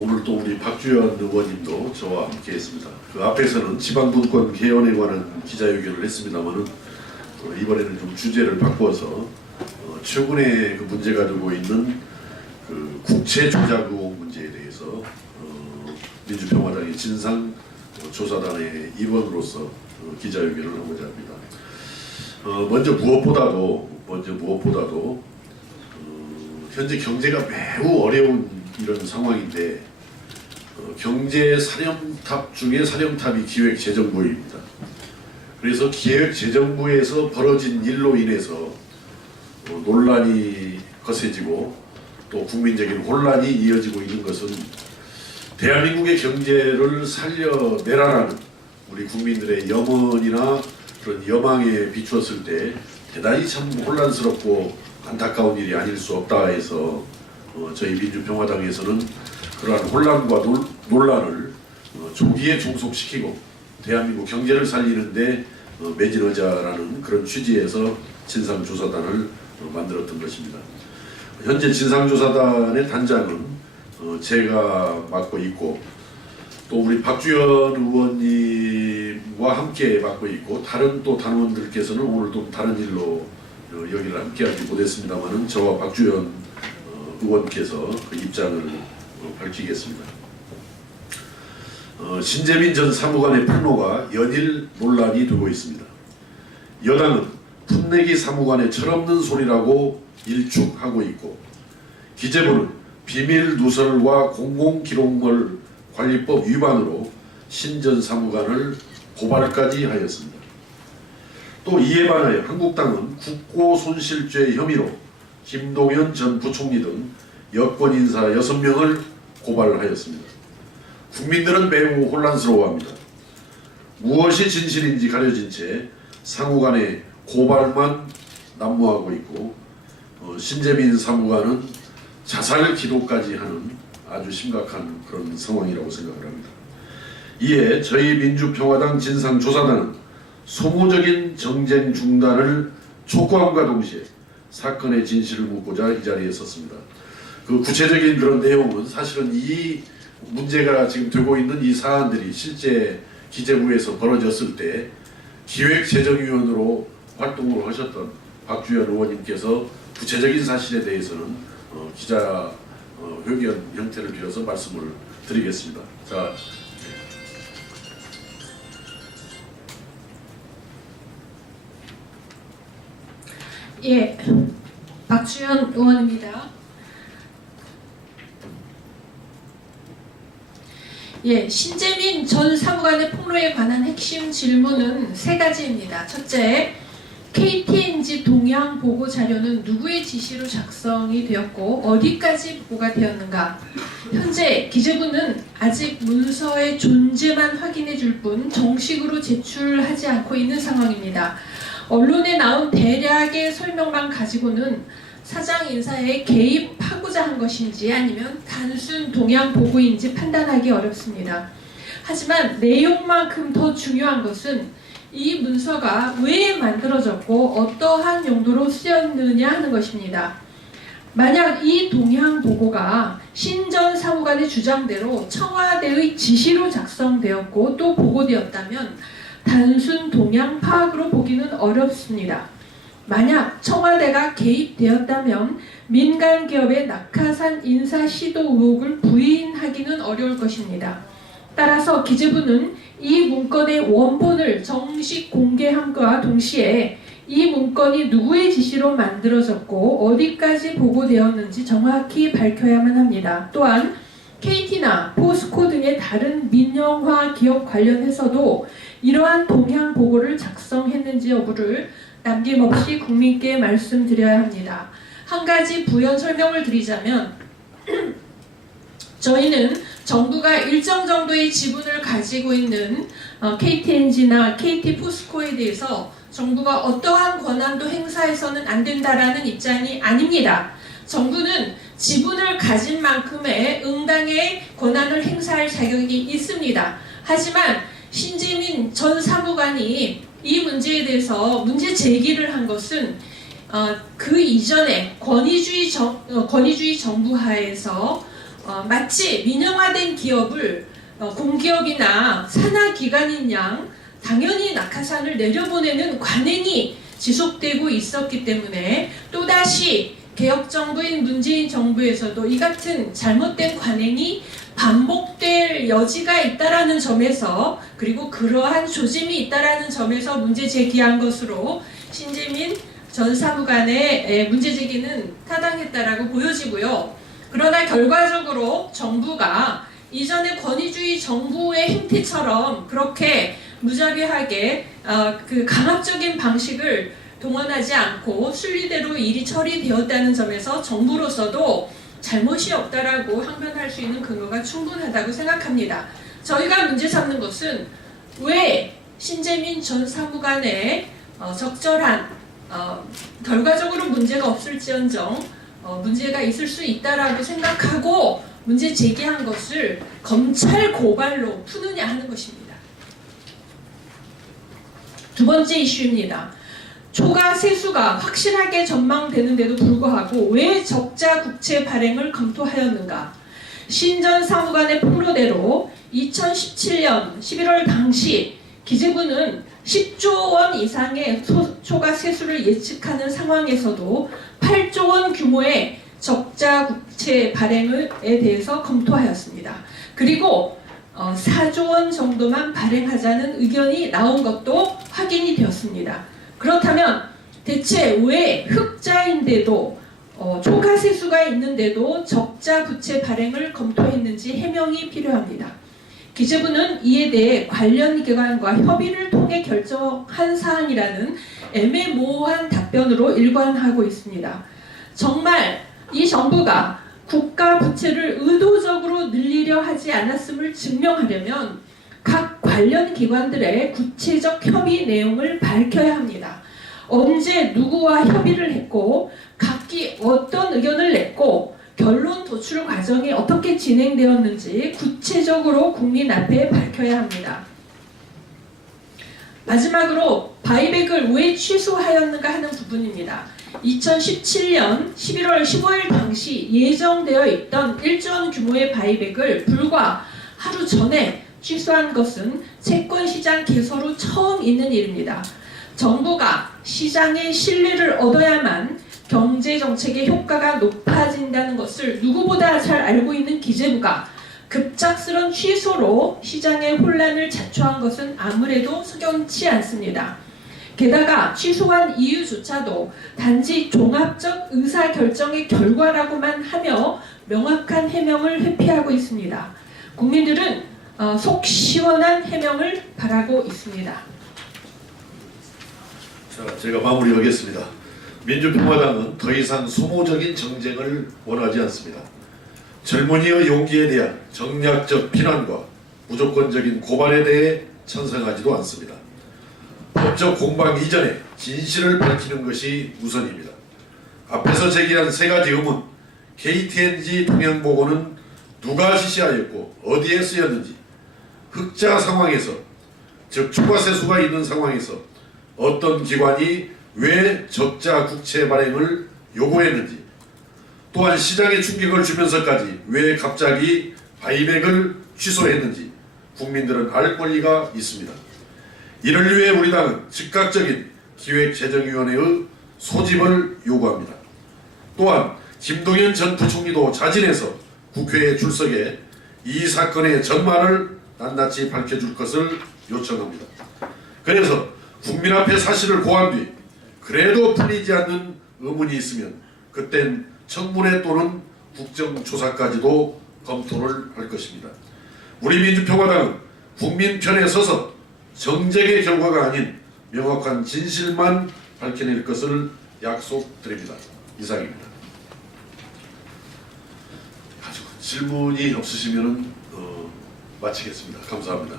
오늘 또 우리 박주현 의원님도 저와 함께 했습니다. 그 앞에서는 지방분권 개헌에 관한 기자회견을 했습니다만은 이번에는 좀 주제를 바꿔서 최근에 그 문제가 되고 있는 그 국채 조작 의혹 문제에 대해서 민주평화당의 진상조사단의 일원으로서 기자회견을 하고자 합니다. 먼저 무엇보다도 현재 경제가 매우 어려운 이런 상황인데 경제 사령탑 중에 사령탑이 기획재정부입니다. 그래서 기획재정부에서 벌어진 일로 인해서 논란이 거세지고 또 국민적인 혼란이 이어지고 있는 것은 대한민국의 경제를 살려내라라는 우리 국민들의 염원이나 그런 여망에 비추었을 때 대단히 참 혼란스럽고 안타까운 일이 아닐 수 없다 해서 저희 민주평화당에서는 그러한 혼란과 논란을 조기에 종속시키고 대한민국 경제를 살리는데 매진하자라는 그런 취지에서 진상조사단을 만들었던 것입니다. 현재 진상조사단의 단장은 제가 맡고 있고 또 우리 박주현 의원님과 함께 맡고 있고 다른 또 단원들께서는 오늘 또 다른 일로 여기를 함께하지 못했습니다만은 저와 박주현 의원께서 그 입장을 밝히겠습니다. 신재민 전 사무관의 폭로가 연일 논란이 되고 있습니다. 여당은 풋내기 사무관의 철없는 소리라고 일축하고 있고 기재부는 비밀 누설과 공공기록물 관리법 위반으로 신 전 사무관을 고발까지 하였습니다. 또 이에 반하여 한국당은 국고손실죄 혐의로 김동연 전 부총리 등 여권 인사 6명을 고발하였습니다. 국민들은 매우 혼란스러워합니다. 무엇이 진실인지 가려진 채 상호간의 고발만 난무하고 있고 신재민 사무관은 자살 기도까지 하는 아주 심각한 그런 상황이라고 생각을 합니다. 이에 저희 민주평화당 진상조사단은 소모적인 정쟁 중단을 촉구함과 동시에 사건의 진실을 묻고자 이 자리에 섰습니다. 그 구체적인 그런 내용은 사실은 이 문제가 지금 되고 있는 이 사안들이 실제 기재부에서 벌어졌을 때 기획재정위원으로 활동을 하셨던 박주현 의원님께서 구체적인 사실에 대해서는 기자 회견 형태를 빌어서 말씀을 드리겠습니다. 자, 예, 박주현 의원입니다. 예, 신재민 전 사무관의 폭로에 관한 핵심 질문은 세 가지입니다. 첫째, KTNG 동향 보고 자료는 누구의 지시로 작성이 되었고 어디까지 보고가 되었는가? 현재 기재부는 아직 문서의 존재만 확인해 줄 뿐 정식으로 제출하지 않고 있는 상황입니다. 언론에 나온 대략의 설명만 가지고는 사장 인사에 개입하고자 한 것인지 아니면 단순 동향 보고인지 판단하기 어렵습니다. 하지만 내용만큼 더 중요한 것은 이 문서가 왜 만들어졌고 어떠한 용도로 쓰였느냐 하는 것입니다. 만약 이 동향 보고가 신 전 사무관의 주장대로 청와대의 지시로 작성되었고 또 보고되었다면 단순 동향 파악으로 보기는 어렵습니다. 만약 청와대가 개입되었다면 민간 기업의 낙하산 인사 시도 의혹을 부인하기는 어려울 것입니다. 따라서 기재부는 이 문건의 원본을 정식 공개함과 동시에 이 문건이 누구의 지시로 만들어졌고 어디까지 보고되었는지 정확히 밝혀야만 합니다. 또한 KT나 포스코 등의 다른 민영화 기업 관련해서도 이러한 동향 보고를 작성했는지 여부를 남김없이 국민께 말씀드려야 합니다. 한 가지 부연 설명을 드리자면 저희는 정부가 일정 정도의 지분을 가지고 있는 KTNG나 KT 포스코에 대해서 정부가 어떠한 권한도 행사해서는 안 된다라는 입장이 아닙니다. 정부는 지분을 가진 만큼의 응당의 권한을 행사할 자격이 있습니다. 하지만 신재민 전 사무관이 이 문제에 대해서 문제 제기를 한 것은 그 이전에 권위주의 정부 하에서 마치 민영화된 기업을 공기업이나 산하기관인 양 당연히 낙하산을 내려보내는 관행이 지속되고 있었기 때문에 또다시 개혁정부인 문재인 정부에서도 이 같은 잘못된 관행이 반복될 여지가 있다라는 점에서, 그리고 그러한 조짐이 있다라는 점에서 문제 제기한 것으로 신재민 전 사무관의 문제 제기는 타당했다라고 보여지고요. 그러나 결과적으로 정부가 이전의 권위주의 정부의 행태처럼 그렇게 무자비하게 그 강압적인 방식을 동원하지 않고 순리대로 일이 처리되었다는 점에서 정부로서도 잘못이 없다라고 항변할 수 있는 근거가 충분하다고 생각합니다. 저희가 문제 삼는 것은 왜 신재민 전 사무관의 적절한 결과적으로 문제가 없을지언정 문제가 있을 수 있다라고 생각하고 문제 제기한 것을 검찰 고발로 푸느냐 하는 것입니다. 두 번째 이슈입니다. 초과 세수가 확실하게 전망되는데도 불구하고 왜 적자 국채 발행을 검토하였는가? 신 전 사무관의 폭로대로 2017년 11월 당시 기재부는 10조 원 이상의 초과 세수를 예측하는 상황에서도 8조 원 규모의 적자 국채 발행에 대해서 검토하였습니다. 그리고 4조 원 정도만 발행하자는 의견이 나온 것도 확인이 되었습니다. 그렇다면 대체 왜 흑자인데도 초과세수가 있는데도 적자 부채 발행을 검토했는지 해명이 필요합니다. 기재부는 이에 대해 관련 기관과 협의를 통해 결정한 사안이라는 애매모호한 답변으로 일관하고 있습니다. 정말 이 정부가 국가 부채를 의도적으로 늘리려 하지 않았음을 증명하려면 각 관련 기관들의 구체적 협의 내용을 밝혀야 합니다. 언제 누구와 협의를 했고 각기 어떤 의견을 냈고 결론 도출 과정이 어떻게 진행되었는지 구체적으로 국민 앞에 밝혀야 합니다. 마지막으로 바이백을 왜 취소하였는가 하는 부분입니다. 2017년 11월 15일 당시 예정되어 있던 1조 원 규모의 바이백을 불과 하루 전에 취소한 것은 채권시장 개설 후 처음 있는 일입니다. 정부가 시장의 신뢰를 얻어야만 경제정책의 효과가 높아진다는 것을 누구보다 잘 알고 있는 기재부가 급작스런 취소로 시장의 혼란을 자초한 것은 아무래도 석연치 않습니다. 게다가 취소한 이유조차도 단지 종합적 의사결정의 결과라고만 하며 명확한 해명을 회피하고 있습니다. 국민들은 속 시원한 해명을 바라고 있습니다. 자, 제가 마무리하겠습니다. 민주평화당은 더 이상 소모적인 정쟁을 원하지 않습니다. 젊은이의 용기에 대한 정략적 비난과 무조건적인 고발에 대해 찬성하지도 않습니다. 법적 공방 이전에 진실을 밝히는 것이 우선입니다. 앞에서 제기한 세 가지 의문, KTNG 동향보고는 누가 지시하였고 어디에 쓰였는지, 흑자 상황에서, 즉 초과세수가 있는 상황에서 어떤 기관이 왜 적자 국채 발행을 요구했는지, 또한 시장에 충격을 주면서까지 왜 갑자기 바이백을 취소했는지 국민들은 알 권리가 있습니다. 이를 위해 우리 당은 즉각적인 기획재정위원회의 소집을 요구합니다. 또한 김동연 전 부총리도 자진해서 국회에 출석해 이 사건의 전말을 낱낱이 밝혀줄 것을 요청합니다. 그래서 국민 앞에 사실을 고한 뒤 그래도 풀리지 않는 의문이 있으면 그땐 청문회 또는 국정조사까지도 검토를 할 것입니다. 우리 민주평화당은 국민 편에 서서 정쟁의 결과가 아닌 명확한 진실만 밝혀낼 것을 약속드립니다. 이상입니다. 질문이 없으시면 마치겠습니다. 감사합니다.